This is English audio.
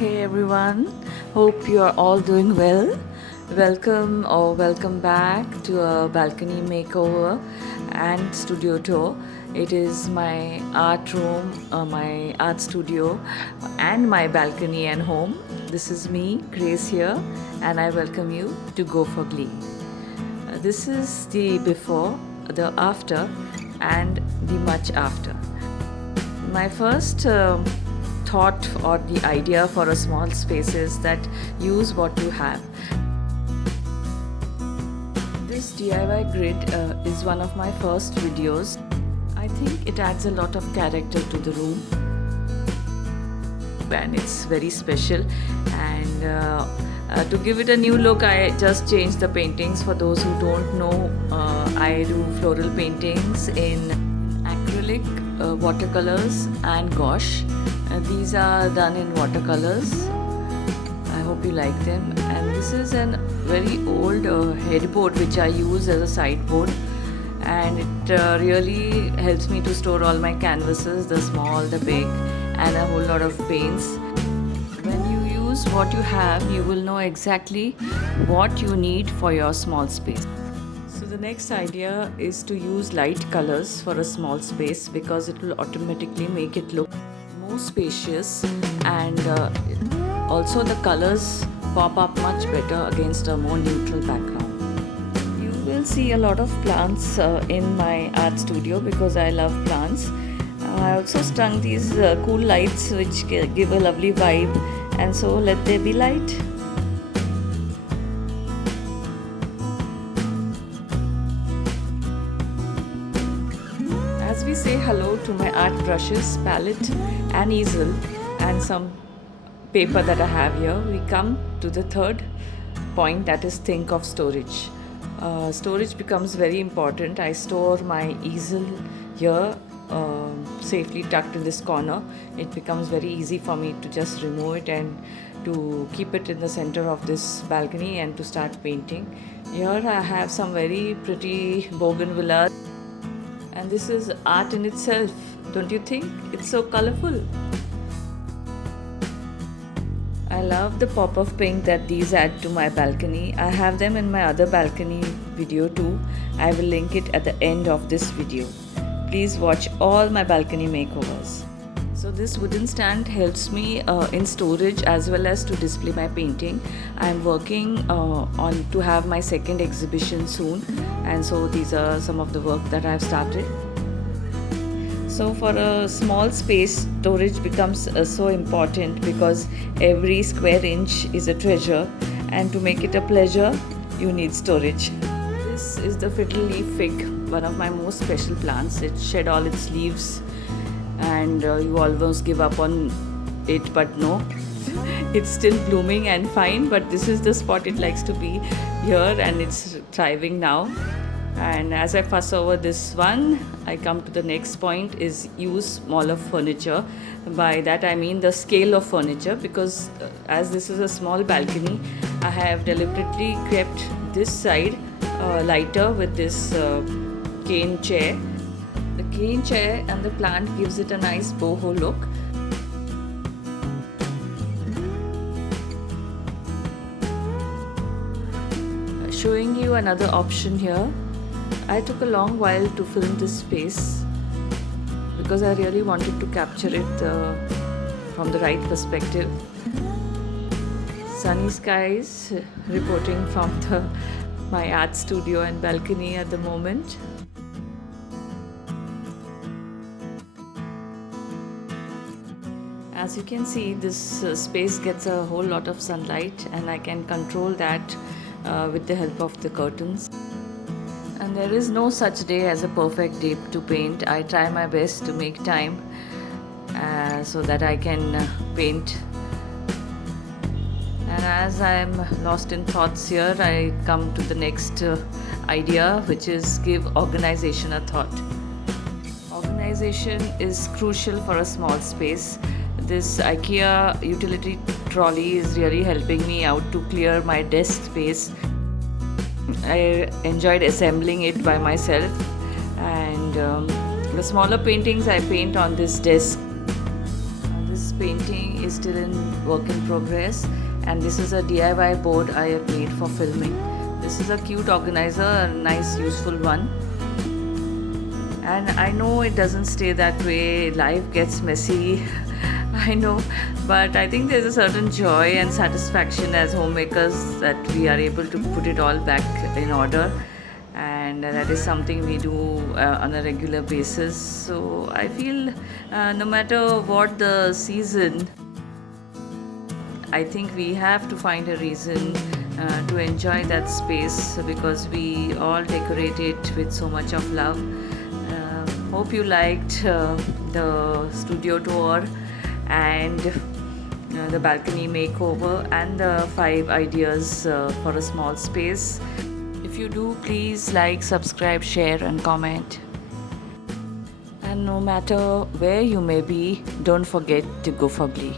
Hey everyone, hope you are all doing well. Welcome back to a balcony makeover and studio tour. It is my art room, my art studio, and my balcony and home. This is me, Grace here, and I welcome you to Go for Glee. This is the before, the after, and the much after. My first thought or the idea for a small space is that use what you have. This DIY grid is one of my first videos. I think it adds a lot of character to the room and it's very special, and to give it a new look I just changed the paintings. For those who don't know, I do floral paintings in acrylic, watercolors and gouache. These are done in watercolors. I hope you like them. And this is a very old headboard which I use as a sideboard, and it really helps me to store all my canvases, the small, the big, and a whole lot of paints. When you use what you have, you will know exactly what you need for your small space. So the next idea is to use light colors for a small space because it will automatically make it look more spacious, and also the colors pop up much better against a more neutral background. You will see a lot of plants in my art studio because I love plants. I also strung these cool lights which give a lovely vibe, and so let there be light. As we say hello to my art brushes, palette and easel and some paper that I have here, we come to the third point, that is think of storage. Storage becomes very important. I store my easel here safely tucked in this corner. It becomes very easy for me to just remove it and to keep it in the center of this balcony and to start painting. Here I have some very pretty bougainvillea. And this is art in itself, don't you think? It's so colorful. I love the pop of pink that these add to my balcony. I have them in my other balcony video too. I will link it at the end of this video. Please watch all my balcony makeovers. So this wooden stand helps me in storage as well as to display my painting. I am working on to have my second exhibition soon, and so these are some of the work that I have started. So for a small space, storage becomes so important because every square inch is a treasure, and to make it a pleasure, you need storage. This is the fiddle leaf fig, one of my most special plants. It shed all its leaves and you almost give up on it, but no, it's still blooming and fine, but this is the spot it likes to be here, and it's thriving now. And as I fuss over this one, I come to the next point, is use smaller furniture. By that I mean the scale of furniture, because as this is a small balcony, I have deliberately kept this side lighter with this cane chair. The cane chair and the plant gives it a nice boho look. Showing you another option here. I took a long while to film this space because I really wanted to capture it from the right perspective. Sunny skies reporting from my art studio and balcony at the moment. As you can see, this space gets a whole lot of sunlight, and I can control that with the help of the curtains. And there is no such day as a perfect day to paint. I try my best to make time so that I can paint. And as I am lost in thoughts here, I come to the next idea, which is give organization a thought. Organization is crucial for a small space. This IKEA utility trolley is really helping me out to clear my desk space. I enjoyed assembling it by myself, and the smaller paintings I paint on this desk. This painting is still in work in progress, and this is a DIY board I have made for filming. This is a cute organizer, a nice useful one. And I know it doesn't stay that way, life gets messy, I know, but I think there's a certain joy and satisfaction as homemakers that we are able to put it all back in order, and that is something we do on a regular basis. So I feel no matter what the season, I think we have to find a reason to enjoy that space, because we all decorate it with so much of love. Hope you liked the studio tour and the balcony makeover and the 5 ideas for a small space. If you do, please like, subscribe, share and comment. And no matter where you may be, don't forget to go for glee.